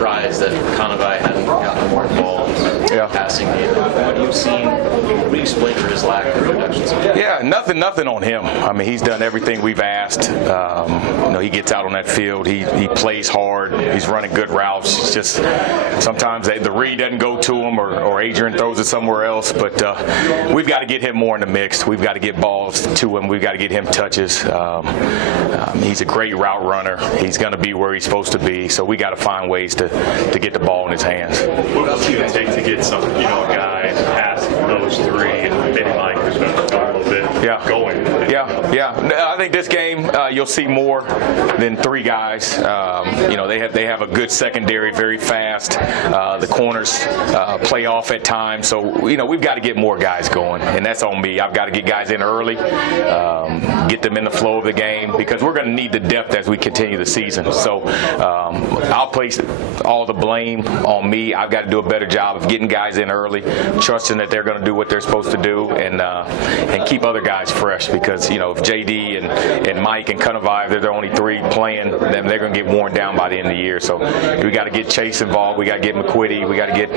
surprised that Conavai hadn't gotten more involved in the passing game. What you've seen, what do you explain for his lack of productions? Yeah, nothing on him. I mean, he's done everything we've asked. He gets out on that field. He plays hard. He's running good routes. It's just sometimes the read doesn't go to him, or Adrian throws it somewhere else. But we've got to get him more in the mix. We've got to get balls to him. We've got to get him touches. He's a great route runner. He's going to be where he's supposed to be. So we got to find ways to get the ball in his hands. What will it take to get some, a guy past those three, and maybe Mike who's going to go a little bit going? Yeah. I think this game you'll see more than three guys. They have a good secondary, very fast. The corners play off at times, so we've got to get more guys going, and that's on me. I've got to get guys in early, get them in the flow of the game, because we're going to need the depth as we continue the season. So I'll place all the blame on me. I've got to do a better job of getting guys in early, trusting that they're going to do what they're supposed to do, and keep other guys fresh, because if JD and Mike and Conavai, they're the only three playing, then they're going to get worn down by the end of the year. So we got to get Chase involved. We got to get McQuitty. We got to get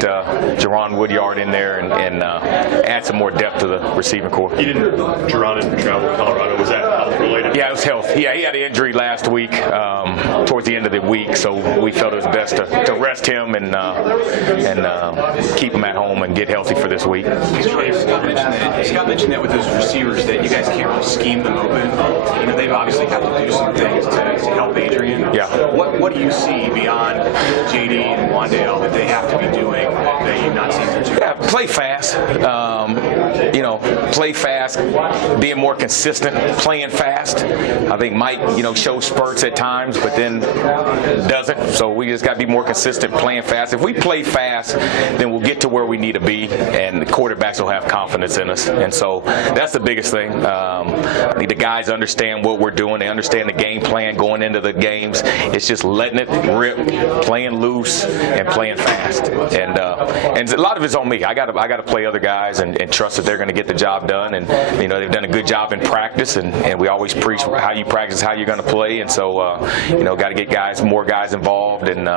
Jerron Woodyard in there and add some more depth to the receiving corps. Jerron didn't travel to Colorado. Was that health related? Yeah, it was health. Yeah, he had an injury last week, towards the end of the week, so we felt it was best to rest him and keep him at home and get healthy for this week. Scott mentioned that with those receivers that you guys can't really scheme them open. They obviously have to do some things to help Adrian. Yeah. What do you see beyond JD and Wandale that they have to be doing that you've not seen from you? Yeah, play fast. Play fast, being more consistent, playing fast. I think Mike, shows spurts at times, but then doesn't. So we just got to be more consistent, playing fast. If we play fast, then we'll get to where we need to be, and the quarterbacks will have confidence in us. And so that's the biggest thing. I think the guys understand what we're doing. They understand the game plan going into the games. It's just letting it rip, playing loose, and playing fast. And a lot of it's on me. I got to play other guys and trust that they're going to get the job done. And they've done a good job in practice, and we always preach how you practice, how you're going to play. And so got to get more guys involved, and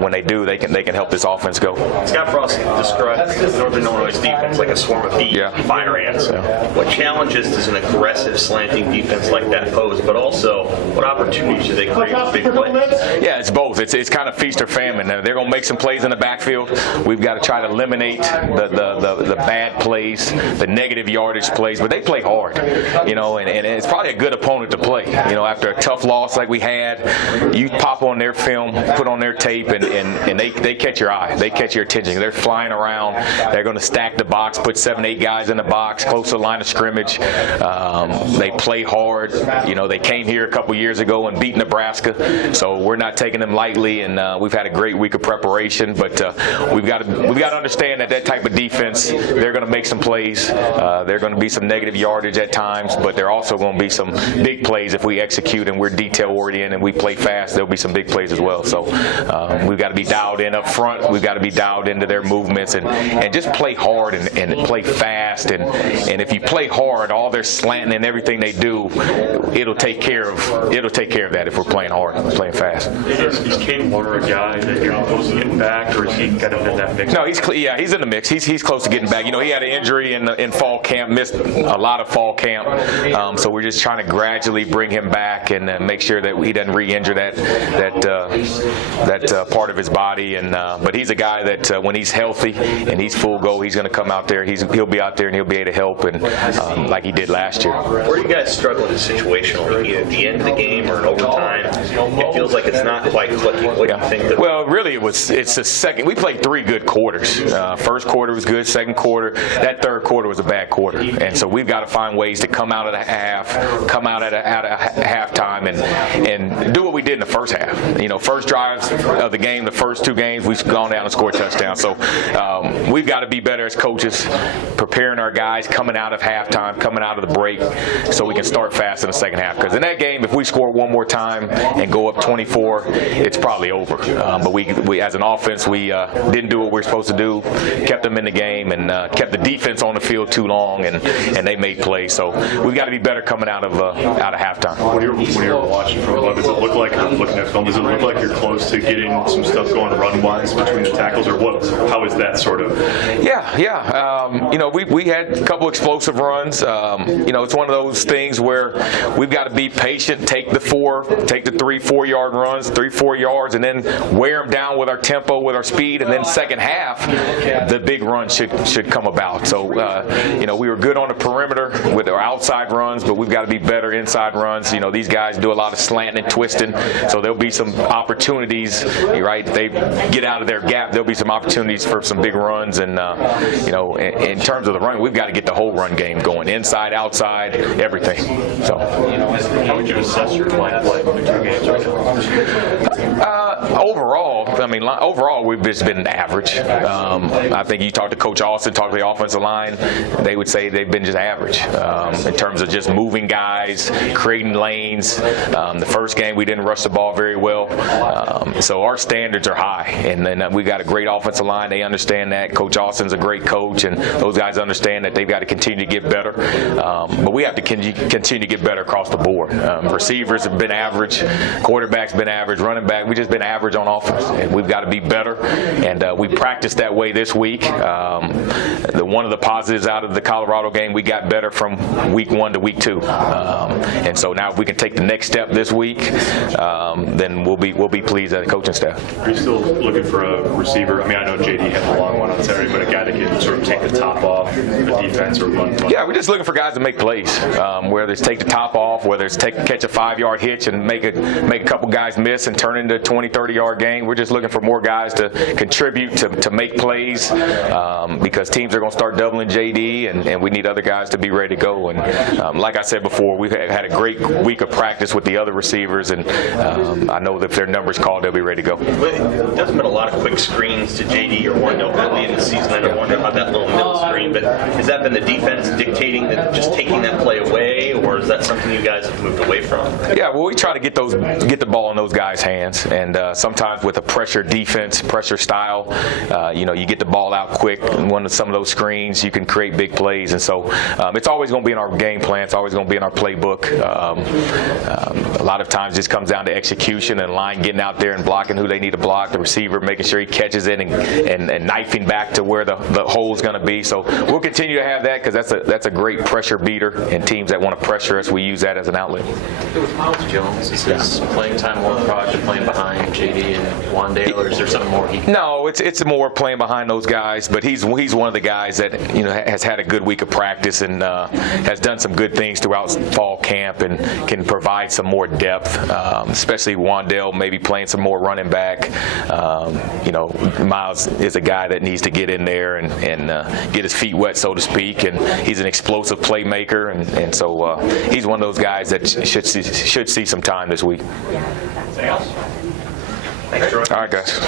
when they do, they can help this offense go. Scott Frost described Northern Illinois defense like a swarm of bees, fire ants. What challenges does an aggressive slanting defense like that pose? But also, what opportunities do they create with big plays? Yeah, it's both. It's kind of feast or famine. They're going to make some plays in the backfield. We've got to try to eliminate the bad plays, the negative yardage plays. But they play hard, and it's probably a good opponent to play. After a tough loss like we had, you pop on their film, put on their tape, and they catch your eye. They catch your attention. They're flying around. They're going to stack the box, put 7-8 guys in the box, close to the line of scrimmage. They play hard. They came here a couple years ago and beat Nebraska, so we're not taking them lightly. And we've had a great week of preparation, but we've got to understand that type of defense, they're going to make some plays. They're going to be some negative yardage at times, but they're also going to be some big plays if we execute and we're detail oriented and we play fast. There'll be some big plays as well. So we've got to be dialed in up front. We've got to be dialed into their movements and just play hard and play fast. And if you play hard, all their slanting and everything they do, it'll take care of that if we're playing hard, playing fast. Is Cade Warner a guy that you're close to getting back, or is he kind of in that mix? No, he's in the mix. He's close to getting back. He had an injury in fall camp, missed a lot of fall camp. So we're just trying to gradually bring him back and make sure that he doesn't re-injure that part of his body. But he's a guy that when he's healthy and he's full go, he's going to come out there. He'll be out there and he'll be able to help, and like he did last year. Where do you guys struggle situationally, either at the end of the game or in overtime? It feels like it's not quite clicking. What do you think? Well, really, it's the second. We played 3 good quarters. First quarter was good. Second quarter, that third quarter was a bad quarter, and so we've got to find ways to come out of the half, come out at halftime, and do what we did in the first half. First drives of the game, the first 2 games, we've gone down and scored touchdowns. So we've got to be better as coaches, preparing our guys coming out of halftime, coming out of the break, so we can start fast in the second half. Because in that game, if we score one more time and go up 24, it's probably over. But we as an offense, we didn't do what we were supposed to do. kept them in the game and kept the defense on the field too long, and they made plays. So we've got to be better coming out of halftime. When you're watching from above, does it look like, or looking at film, does it look like you're close to getting some stuff going run-wise between the tackles, or what? How is that sort of? Yeah. We had a couple explosive runs. It's one of those things where we've got to be patient, take the 3-4 yard runs, 3-4 yards, and then wear them down with our tempo, with our speed, and then second half, the big run should come about. So, we were good on the perimeter with our outside runs, but we've got to be better inside runs. These guys do a lot of slanting and twisting, so there'll be some opportunities, right? They get out of their gap, there'll be some opportunities for some big runs, and, in terms of the run, we've got to get the whole run game going, inside, outside, everything. So, how would you assess your line play in the 2 games right now? Overall, we've just been average. I think you talk to Coach Austin, talk to the offensive line, they would say they've been just average in terms of just moving guys, creating lanes. The first game, we didn't rush the ball very well. So our standards are high, and then we got a great offensive line. They understand that. Coach Austin's a great coach, and those guys understand that they've got to continue to get better. But we have to continue to get better across the board. Receivers have been average, quarterback's been average, running back, we've just been average on offense, and we've got to be better. And we practiced that way this week. One of the positives out of the Colorado game, we got better from week 1 to week 2. And so now if we can take the next step this week, then we'll be pleased as a coaching staff. Are you still looking for a receiver? I mean, I know JD had the long one on Saturday, but a guy that can sort of take the top off the defense or run. Yeah, we're just looking for guys to make plays, whether it's take the top off, whether it's catch a 5-yard hitch and make a couple guys miss and turn into a 20, 30-yard game. We're just looking for more guys to contribute, to make plays, because teams are going to start doubling JD, and we need other guys to be ready to go. And like I said before, we've had a great week of practice with the other receivers, and I know that if their numbers called, they'll be ready to go. There's been a lot of quick screens to JD or Wendell early in the season. I don't wonder about that little middle screen, but has that been the defense dictating that, just taking that play away, or is that something you guys have moved away from? Yeah, well, we try to get the ball in those guys' hands, and sometimes with a pressure defense, pressure style, you get the ball out quick. And some of those screens, you can create big plays, and so it's always going to be in our game plan. It's always going to be in our playbook. A lot of times, this comes down to execution and line getting out there and blocking who they need to block. The receiver making sure he catches it and knifing back to where the hole is going to be. So we'll continue to have that because that's a great pressure beater, and teams that want to pressure us, we use that as an outlet. With Miles Jones, is his playing time more product of playing behind JD and Wandale, or is there something more? No, it's more playing behind those guys, but he's one of the guys that has had a good week of practice and has done some good things throughout fall camp and can provide some more depth, especially Wandale maybe playing some more running back. Miles is a guy that needs to get in there and get his feet wet, so to speak, and he's an explosive playmaker, and so he's one of those guys that should see some time this week. Thanks, Troy. All right, guys.